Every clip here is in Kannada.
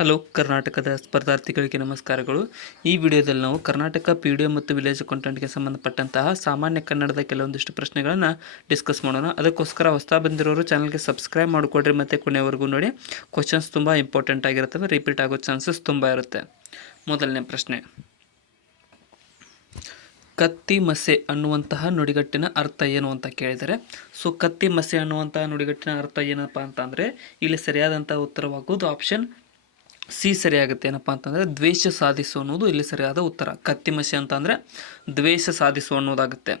ಹಲೋ ಕರ್ನಾಟಕದ ಸ್ಪರ್ಧಾರ್ಥಿಗಳಿಗೆ ನಮಸ್ಕಾರಗಳು. ಈ ವಿಡಿಯೋದಲ್ಲಿ ನಾವು ಕರ್ನಾಟಕ PDO ಮತ್ತು ವಿಲೇಜ್ ಅಕೌಂಟೆಂಟ್ಗೆ ಸಂಬಂಧಪಟ್ಟಂತಹ ಸಾಮಾನ್ಯ ಕನ್ನಡದ ಕೆಲವೊಂದಿಷ್ಟು ಪ್ರಶ್ನೆಗಳನ್ನು ಡಿಸ್ಕಸ್ ಮಾಡೋಣ. ಅದಕ್ಕೋಸ್ಕರ ಹೊಸ ಬಂದಿರೋರು ಚಾನಲ್ಗೆ ಸಬ್ಸ್ಕ್ರೈಬ್ ಮಾಡಿಕೊಡ್ರಿ ಮತ್ತು ಕೊನೆವರೆಗೂ ನೋಡಿ. ಕ್ವಶನ್ಸ್ ತುಂಬ ಇಂಪಾರ್ಟೆಂಟ್ ಆಗಿರ್ತವೆ, ರಿಪೀಟ್ ಆಗೋ ಚಾನ್ಸಸ್ ತುಂಬ ಇರುತ್ತೆ. ಮೊದಲನೇ ಪ್ರಶ್ನೆ, ಕತ್ತಿ ಮಸೆ ಅನ್ನುವಂತಹ ನುಡಿಗಟ್ಟಿನ ಅರ್ಥ ಏನು ಅಂತ ಕೇಳಿದರೆ, ಸೊ ಕತ್ತಿ ಮಸೆ ಅನ್ನುವಂತಹ ನುಡಿಗಟ್ಟಿನ ಅರ್ಥ ಏನಪ್ಪ ಅಂತಂದರೆ ಇಲ್ಲಿ ಸರಿಯಾದಂಥ ಉತ್ತರವಾಗುವುದು ಆಪ್ಷನ್ ಸಿ ಸರಿಯಾಗುತ್ತೆ. ಏನಪ್ಪ ಅಂತಂದರೆ ದ್ವೇಷ ಸಾಧಿಸು ಅನ್ನೋದು ಇಲ್ಲಿ ಸರಿಯಾದ ಉತ್ತರ. ಕತ್ತಿ ಮಸೆ ಅಂತ ಅಂದರೆ ದ್ವೇಷ ಸಾಧಿಸು ಅನ್ನೋದಾಗುತ್ತೆ.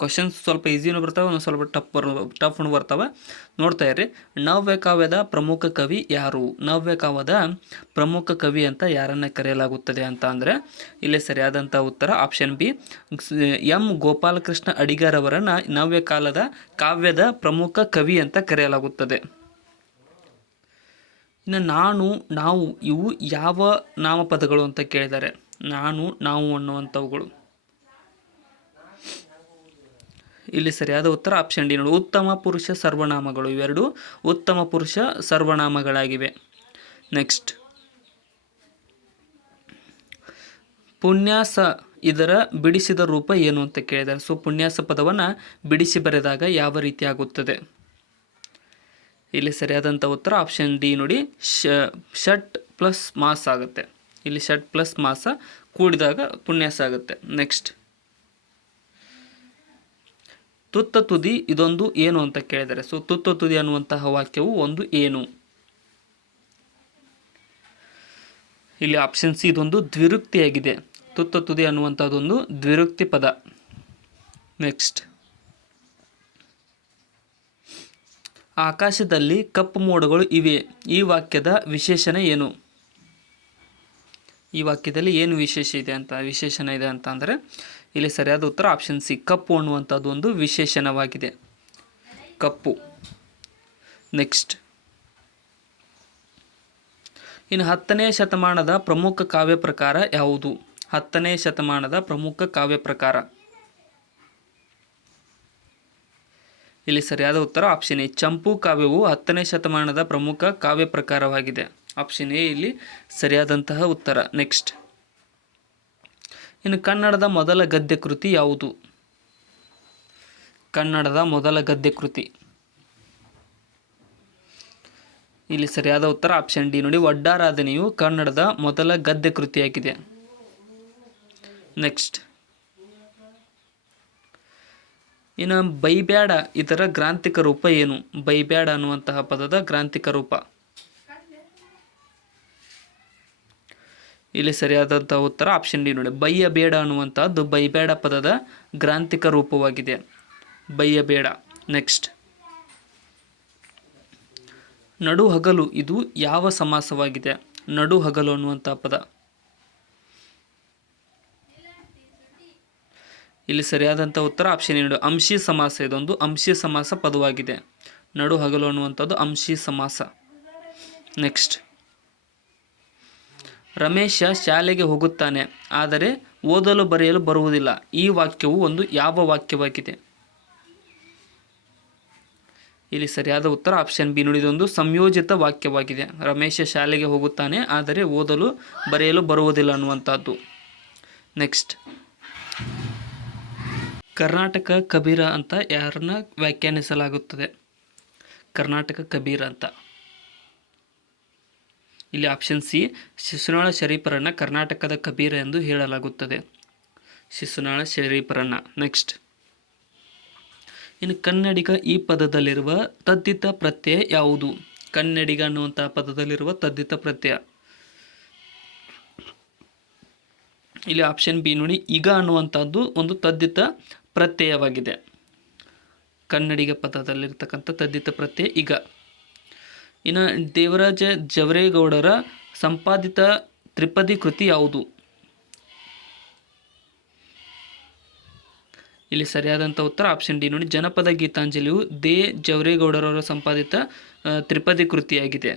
ಕ್ವಶನ್ಸ್ ಸ್ವಲ್ಪ ಈಸಿನೂ ಬರ್ತಾವೆ, ಒಂದು ಸ್ವಲ್ಪ ಟಫ್ನು ಬರ್ತಾವೆ. ನೋಡ್ತಾ ಇರ್ರಿ. ನವ್ಯ ಕಾವ್ಯದ ಪ್ರಮುಖ ಕವಿ ಯಾರು? ನವ್ಯ ಕಾವ್ಯದ ಪ್ರಮುಖ ಕವಿ ಅಂತ ಯಾರನ್ನ ಕರೆಯಲಾಗುತ್ತದೆ ಅಂತ ಅಂದರೆ ಇಲ್ಲಿ ಸರಿಯಾದಂಥ ಉತ್ತರ ಆಪ್ಷನ್ ಬಿ, ಎಂ ಗೋಪಾಲಕೃಷ್ಣ ಅಡಿಗರ್ ಅವರನ್ನು ನವ್ಯ ಕಾವ್ಯದ ಪ್ರಮುಖ ಕವಿ ಅಂತ ಕರೆಯಲಾಗುತ್ತದೆ. ಇನ್ನು ನಾನು, ನಾವು ಇವು ಯಾವ ನಾಮಪದಗಳು ಅಂತ ಕೇಳಿದ್ದಾರೆ. ನಾನು, ನಾವು ಅನ್ನುವಂಥವುಗಳು. ಇಲ್ಲಿ ಸರಿಯಾದ ಉತ್ತರ ಆಪ್ಷನ್ ಡಿ ನೋಡಿ, ಉತ್ತಮ ಪುರುಷ ಸರ್ವನಾಮಗಳು. ಇವೆರಡು ಉತ್ತಮ ಪುರುಷ ಸರ್ವನಾಮಗಳಾಗಿವೆ. ನೆಕ್ಸ್ಟ್, ಪುಣ್ಯಾಸ ಇದರ ಬಿಡಿಸಿದ ರೂಪ ಏನು ಅಂತ ಕೇಳಿದ್ದಾರೆ. ಸೊ ಪುಣ್ಯಾಸ ಪದವನ್ನು ಬಿಡಿಸಿ ಬರೆದಾಗ ಯಾವ ರೀತಿ ಆಗುತ್ತದೆ? ಇಲ್ಲಿ ಸರಿಯಾದಂಥ ಉತ್ತರ ಆಪ್ಷನ್ ಡಿ ನೋಡಿ, ಷಟ್ ಪ್ಲಸ್ ಮಾಸ ಆಗುತ್ತೆ. ಇಲ್ಲಿ ಷಟ್ ಪ್ಲಸ್ ಮಾಸ ಕೂಡಿದಾಗ ಪುಣ್ಯಾಸ ಆಗುತ್ತೆ. ನೆಕ್ಸ್ಟ್, ತುತ್ತ ತುದಿ ಇದೊಂದು ಏನು ಅಂತ ಕೇಳಿದರೆ. ಸೊ ತುತ್ತ ತುದಿ ಅನ್ನುವಂತಹ ವಾಕ್ಯವು ಒಂದು ಏನು? ಇಲ್ಲಿ ಆಪ್ಷನ್ ಸಿ ಇದೊಂದು ದ್ವಿರುಕ್ತಿಯಾಗಿದೆ. ತುತ್ತ ತುದಿ ಅನ್ನುವಂಥದ್ದೊಂದು ದ್ವಿರುಕ್ತಿ ಪದ. ನೆಕ್ಸ್ಟ್, ಆಕಾಶದಲ್ಲಿ ಕಪ್ಪು ಮೋಡಗಳು ಇವೆ. ಈ ವಾಕ್ಯದ ವಿಶೇಷಣ ಏನು? ಈ ವಾಕ್ಯದಲ್ಲಿ ಏನು ವಿಶೇಷಣ ಇದೆ ಅಂತ ಅಂದರೆ ಇಲ್ಲಿ ಸರಿಯಾದ ಉತ್ತರ ಆಪ್ಷನ್ ಸಿ, ಕಪ್ಪು ಅನ್ನುವಂಥದ್ದು ಒಂದು ವಿಶೇಷಣವಾಗಿದೆ. ಕಪ್ಪು. ನೆಕ್ಸ್ಟ್, ಇನ್ನು 10ನೇ ಶತಮಾನದ ಪ್ರಮುಖ ಕಾವ್ಯ ಪ್ರಕಾರ ಯಾವುದು? 10ನೇ ಶತಮಾನದ ಪ್ರಮುಖ ಕಾವ್ಯ ಪ್ರಕಾರ. ಇಲ್ಲಿ ಸರಿಯಾದ ಉತ್ತರ ಆಪ್ಷನ್ ಎ, ಚಂಪು ಕಾವ್ಯವು 10ನೇ ಶತಮಾನದ ಪ್ರಮುಖ ಕಾವ್ಯ ಪ್ರಕಾರವಾಗಿದೆ. ಆಪ್ಷನ್ ಎ ಇಲ್ಲಿ ಸರಿಯಾದಂತಹ ಉತ್ತರ. ನೆಕ್ಸ್ಟ್, ಇನ್ನು ಕನ್ನಡದ ಮೊದಲ ಗದ್ಯ ಕೃತಿ ಯಾವುದು? ಕನ್ನಡದ ಮೊದಲ ಗದ್ಯ ಕೃತಿ. ಇಲ್ಲಿ ಸರಿಯಾದ ಉತ್ತರ ಆಪ್ಷನ್ ಡಿ ನೋಡಿ, ಒಡ್ಡಾರಾಧನೆಯು ಕನ್ನಡದ ಮೊದಲ ಗದ್ಯ ಕೃತಿಯಾಗಿದೆ. ನೆಕ್ಸ್ಟ್, ಇನ್ನು ಬೈಬ್ಯಾಡ ಇದರ ಗ್ರಾಂಥಿಕ ರೂಪ ಏನು? ಬೈಬ್ಯಾಡ ಅನ್ನುವಂತಹ ಪದದ ಗ್ರಾಂಥಿಕ ರೂಪ. ಇಲ್ಲಿ ಸರಿಯಾದಂತಹ ಉತ್ತರ ಆಪ್ಷನ್ ಡಿ ನೋಡಿ, ಬಯ್ಯಬೇಡ ಅನ್ನುವಂತಹದ್ದು ಬೈಬ್ಯಾಡ ಪದದ ಗ್ರಾಂಥಿಕ ರೂಪವಾಗಿದೆ. ಬಯ್ಯಬೇಡ. ನೆಕ್ಸ್ಟ್, ನಡು ಹಗಲು ಇದು ಯಾವ ಸಮಾಸವಾಗಿದೆ? ನಡು ಹಗಲು ಅನ್ನುವಂತಹ ಪದ. ಇಲ್ಲಿ ಸರಿಯಾದಂಥ ಉತ್ತರ ಆಪ್ಷನ್ ಏನು, ಅಂಶಿ ಸಮಾಸ. ಇದೊಂದು ಅಂಶಿ ಸಮಾಸ ಪದವಾಗಿದೆ. ನಡು ಹಗಲು ಅನ್ನುವಂಥದ್ದು ಅಂಶಿ ಸಮಾಸ. ನೆಕ್ಸ್ಟ್, ರಮೇಶ ಶಾಲೆಗೆ ಹೋಗುತ್ತಾನೆ ಆದರೆ ಓದಲು ಬರೆಯಲು ಬರುವುದಿಲ್ಲ. ಈ ವಾಕ್ಯವು ಒಂದು ಯಾವ ವಾಕ್ಯವಾಗಿದೆ? ಇಲ್ಲಿ ಸರಿಯಾದ ಉತ್ತರ ಆಪ್ಷನ್ ಬಿ ನೋಡಿ, ಇದೊಂದು ಸಂಯೋಜಿತ ವಾಕ್ಯವಾಗಿದೆ. ರಮೇಶ ಶಾಲೆಗೆ ಹೋಗುತ್ತಾನೆ ಆದರೆ ಓದಲು ಬರೆಯಲು ಬರುವುದಿಲ್ಲ ಅನ್ನುವಂಥದ್ದು. ನೆಕ್ಸ್ಟ್, ಕರ್ನಾಟಕ ಕಬೀರ ಅಂತ ಯಾರನ್ನ ವ್ಯಾಖ್ಯಾನಿಸಲಾಗುತ್ತದೆ? ಕರ್ನಾಟಕ ಕಬೀರ ಅಂತ. ಇಲ್ಲಿ ಆಪ್ಷನ್ ಸಿ, ಶಿಶುನಾಳ ಶರೀಫರನ್ನ ಕರ್ನಾಟಕದ ಕಬೀರ ಎಂದು ಹೇಳಲಾಗುತ್ತದೆ. ಶಿಶುನಾಳ ಶರೀಫರನ್ನ. ನೆಕ್ಸ್ಟ್, ಇನ್ನು ಕನ್ನಡಿಗ ಈ ಪದದಲ್ಲಿರುವ ತದ್ದಿತ ಪ್ರತ್ಯಯ ಯಾವುದು? ಕನ್ನಡಿಗ ಅನ್ನುವಂತಹ ಪದದಲ್ಲಿರುವ ತದ್ದಿತ ಪ್ರತ್ಯಯ. ಇಲ್ಲಿ ಆಪ್ಷನ್ ಬಿ ನೋಡಿ, ಈಗ ಅನ್ನುವಂಥದ್ದು ಒಂದು ತದ್ದಿತ ಪ್ರತ್ಯಯವಾಗಿದೆ. ಕನ್ನಡಿಗ ಪದದಲ್ಲಿರ್ತಕ್ಕಂಥ ತದ್ದಿತ ಪ್ರತ್ಯಯ ಈಗ. ಇನ್ನು ದೇವರಾಜ ಜವರೇಗೌಡರ ಸಂಪಾದಿತ ತ್ರಿಪದಿ ಕೃತಿ ಯಾವುದು? ಇಲ್ಲಿ ಸರಿಯಾದಂಥ ಉತ್ತರ ಆಪ್ಷನ್ ಡಿ ನೋಡಿ, ಜನಪದ ಗೀತಾಂಜಲಿಯು ದೇ ಜವರೇಗೌಡರವರ ಸಂಪಾದಿತ ತ್ರಿಪದಿ ಕೃತಿಯಾಗಿದೆ.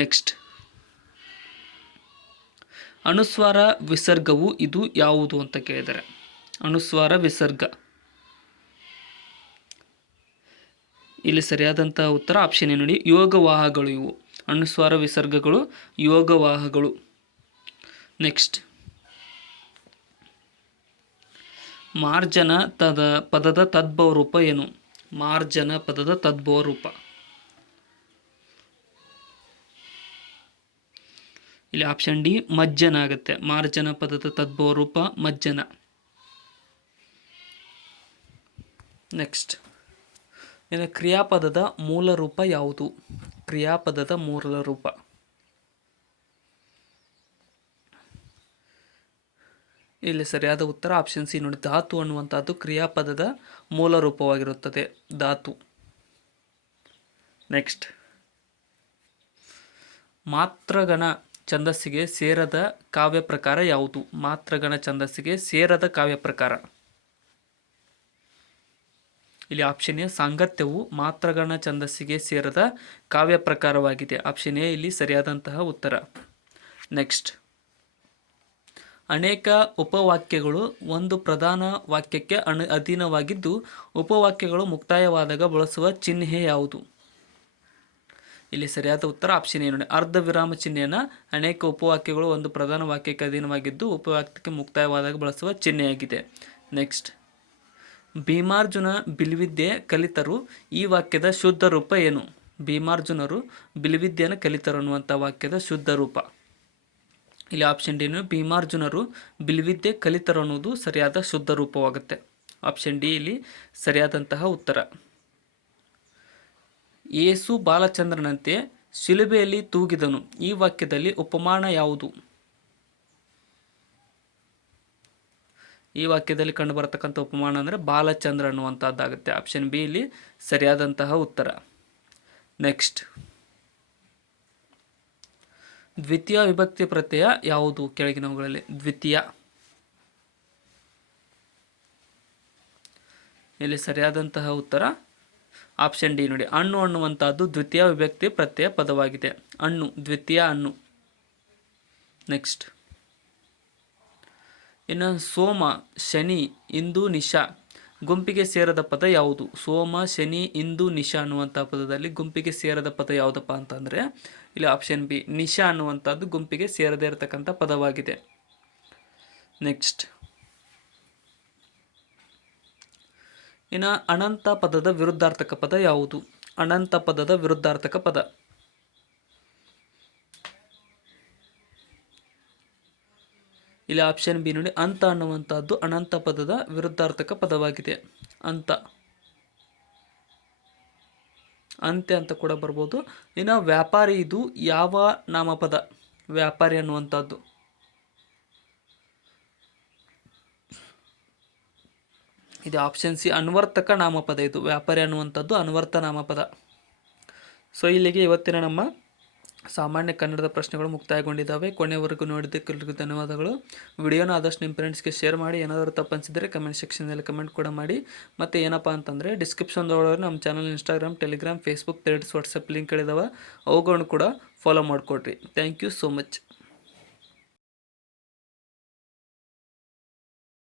ನೆಕ್ಸ್ಟ್, ಅನುಸ್ವಾರ ವಿಸರ್ಗವು ಇದು ಯಾವುದು ಅಂತ ಕೇಳಿದರೆ. ಅನುಸ್ವಾರ ವಿಸರ್ಗ. ಇಲ್ಲಿ ಸರಿಯಾದಂಥ ಉತ್ತರ ಆಪ್ಷನ್ ನೋಡಿ, ಯೋಗವಾಹಗಳು ಇವು. ಅನುಸ್ವಾರ ವಿಸರ್ಗಗಳು ಯೋಗವಾಹಗಳು. ನೆಕ್ಸ್ಟ್, ಮಾರ್ಜನ ಪದದ ತದ್ಭವ ರೂಪ ಏನು? ಮಾರ್ಜನ ಪದದ ತದ್ಭವ ರೂಪ ಇಲ್ಲಿ ಆಪ್ಷನ್ ಡಿ ಮಜ್ಜನ ಆಗುತ್ತೆ. ಮಾರ್ಜನ ಪದದ ತದ್ಭವ ರೂಪ ಮಜ್ಜನ. ನೆಕ್ಸ್ಟ್, ಇನ್ನು ಕ್ರಿಯಾಪದದ ಮೂಲ ರೂಪ ಯಾವುದು? ಕ್ರಿಯಾಪದದ ಮೂಲ ರೂಪ ಇಲ್ಲಿ ಸರಿಯಾದ ಉತ್ತರ ಆಪ್ಷನ್ ಸಿ ನೋಡಿ. ಧಾತು ಅನ್ನುವಂಥದ್ದು ಕ್ರಿಯಾಪದದ ಮೂಲ ರೂಪವಾಗಿರುತ್ತದೆ, ಧಾತು. ನೆಕ್ಸ್ಟ್, ಮಾತ್ರಗಣ ಛಂದಸ್ಸಿಗೆ ಸೇರದ ಕಾವ್ಯ ಪ್ರಕಾರ ಯಾವುದು? ಮಾತ್ರಗಣ ಛಂದಸ್ಸಿಗೆ ಸೇರದ ಕಾವ್ಯ ಪ್ರಕಾರ ಇಲ್ಲಿ ಆಪ್ಷನ್ ಎ ಸಾಂಗತ್ಯವು ಮಾತ್ರಗಣ ಛಂದಸ್ಸಿಗೆ ಸೇರದ ಕಾವ್ಯ ಪ್ರಕಾರವಾಗಿದೆ. ಆಪ್ಷನ್ ಎ ಇಲ್ಲಿ ಸರಿಯಾದಂತಹ ಉತ್ತರ. ನೆಕ್ಸ್ಟ್, ಅನೇಕ ಉಪವಾಕ್ಯಗಳು ಒಂದು ಪ್ರಧಾನ ವಾಕ್ಯಕ್ಕೆ ಅಧೀನವಾಗಿದ್ದು ಉಪವಾಕ್ಯಗಳು ಮುಕ್ತಾಯವಾದಾಗ ಬಳಸುವ ಚಿಹ್ನೆ ಯಾವುದು? ಇಲ್ಲಿ ಸರಿಯಾದ ಉತ್ತರ ಆಪ್ಷನ್ ಎ ನೋಡಿ. ಅರ್ಧ ವಿರಾಮ ಚಿಹ್ನೆಯನ್ನು ಅನೇಕ ಉಪವಾಕ್ಯಗಳು ಒಂದು ಪ್ರಧಾನ ವಾಕ್ಯಕ್ಕೆ ಅಧೀನವಾಗಿದ್ದು ಉಪವಾಕ್ಯಕ್ಕೆ ಮುಕ್ತಾಯವಾದಾಗ ಬಳಸುವ ಚಿಹ್ನೆಯಾಗಿದೆ. ನೆಕ್ಸ್ಟ್, ಭೀಮಾರ್ಜುನ ಬಿಲ್ವಿದ್ಯೆ ಕಲಿತರು ಈ ವಾಕ್ಯದ ಶುದ್ಧ ರೂಪ ಏನು? ಭೀಮಾರ್ಜುನರು ಬಿಲ್ವಿದ್ಯೆಯನ್ನು ಕಲಿತರು ಅನ್ನುವಂಥ ವಾಕ್ಯದ ಶುದ್ಧ ರೂಪ ಇಲ್ಲಿ ಆಪ್ಷನ್ ಡಿ ಭೀಮಾರ್ಜುನರು ಬಿಲ್ವಿದ್ಯೆ ಕಲಿತರು ಅನ್ನೋದು ಸರಿಯಾದ ಶುದ್ಧ ರೂಪವಾಗುತ್ತೆ. ಆಪ್ಷನ್ ಡಿ ಇಲ್ಲಿ ಸರಿಯಾದಂತಹ ಉತ್ತರ. ಯೇಸು ಬಾಲಚಂದ್ರನಂತೆ ಶಿಲುಬೆಯಲ್ಲಿ ತೂಗಿದನು ಈ ವಾಕ್ಯದಲ್ಲಿ ಉಪಮಾನ ಯಾವುದು? ಈ ವಾಕ್ಯದಲ್ಲಿ ಕಂಡುಬರತಕ್ಕಂಥ ಉಪಮಾನ ಅಂದರೆ ಬಾಲಚಂದ್ರ ಅನ್ನುವಂಥದ್ದಾಗುತ್ತೆ. ಆಪ್ಷನ್ ಬಿ ಇಲ್ಲಿ ಸರಿಯಾದಂತಹ ಉತ್ತರ. ನೆಕ್ಸ್ಟ್, ದ್ವಿತೀಯ ವಿಭಕ್ತಿ ಪ್ರತ್ಯಯ ಯಾವುದು ಕೆಳಗಿನವುಗಳಲ್ಲಿ? ದ್ವಿತೀಯ ಇಲ್ಲಿ ಸರಿಯಾದಂತಹ ಉತ್ತರ ಆಪ್ಷನ್ ಡಿ ನೋಡಿ. ಹಣ್ಣು ಅನ್ನುವಂಥದ್ದು ದ್ವಿತೀಯ ವಿಭಕ್ತಿ ಪ್ರತ್ಯಯ ಪದವಾಗಿದೆ. ಹಣ್ಣು, ದ್ವಿತೀಯ ಹಣ್ಣು. ನೆಕ್ಸ್ಟ್, ಇನ್ನು ಸೋಮ, ಶನಿ, ಇಂದು, ನಿಶಾ ಗುಂಪಿಗೆ ಸೇರದ ಪದ ಯಾವುದು? ಸೋಮ, ಶನಿ, ಇಂದು, ನಿಶಾ ಅನ್ನುವಂಥ ಪದದಲ್ಲಿ ಗುಂಪಿಗೆ ಸೇರದ ಪದ ಯಾವುದಪ್ಪ ಅಂತಂದರೆ ಇಲ್ಲಿ ಆಪ್ಷನ್ ಬಿ ನಿಶಾ ಅನ್ನುವಂಥದ್ದು ಗುಂಪಿಗೆ ಸೇರದೇ ಇರತಕ್ಕಂಥ ಪದವಾಗಿದೆ. ನೆಕ್ಸ್ಟ್, ಇನ್ನು ಅನಂತ ಪದದ ವಿರುದ್ಧಾರ್ಥಕ ಪದ ಯಾವುದು? ಅನಂತ ಪದದ ವಿರುದ್ಧಾರ್ಥಕ ಪದ ಇಲ್ಲಿ ಆಪ್ಷನ್ ಬಿ ನೋಡಿ. ಅಂತ ಅನ್ನುವಂಥದ್ದು ಅನಂತ ಪದದ ವಿರುದ್ಧಾರ್ಥಕ ಪದವಾಗಿದೆ. ಅಂತ, ಅಂತ್ಯ ಅಂತ ಕೂಡ ಬರ್ಬೋದು. ಇನ್ನು ವ್ಯಾಪಾರಿ ಇದು ಯಾವ ನಾಮಪದ? ವ್ಯಾಪಾರಿ ಅನ್ನುವಂಥದ್ದು ಇದು ಆಪ್ಷನ್ ಸಿ ಅನ್ವರ್ತಕ ನಾಮಪದ. ಇದು ವ್ಯಾಪಾರಿ ಅನ್ನುವಂಥದ್ದು ಅನ್ವರ್ಥ ನಾಮಪದ. ಸೊ ಇಲ್ಲಿಗೆ ಇವತ್ತಿನ ನಮ್ಮ ಸಾಮಾನ್ಯ ಕನ್ನಡದ ಪ್ರಶ್ನೆಗಳು ಮುಕ್ತಾಯಗೊಂಡಿದ್ದಾವೆ. ಕೊನೆಯವರೆಗೂ ನೋಡಿದ್ದಕ್ಕೆಲ್ಲರಿಗೂ ಧನ್ಯವಾದಗಳು. ವಿಡಿಯೋನ ಆದಷ್ಟು ನಿಮ್ಮ ಫ್ರೆಂಡ್ಸ್ಗೆ ಶೇರ್ ಮಾಡಿ. ಏನಾದರೂ ತಪ್ಪು ಅನಿಸಿದರೆ ಕಮೆಂಟ್ ಸೆಕ್ಷನಲ್ಲಿ ಕಮೆಂಟ್ ಕೂಡ ಮಾಡಿ. ಮತ್ತು ಏನಪ್ಪ ಅಂತಂದರೆ ಡಿಸ್ಕ್ರಿಪ್ಷನ್ದೊಳಗೆ ನಮ್ಮ channel Instagram, Telegram, Facebook, Threads, WhatsApp ಲಿಂಕ್ಗಳಿದ್ದಾವೆ. ಅವುಗಳನ್ನು ಕೂಡ ಫಾಲೋ ಮಾಡಿಕೊಡ್ರಿ. Thank you so much.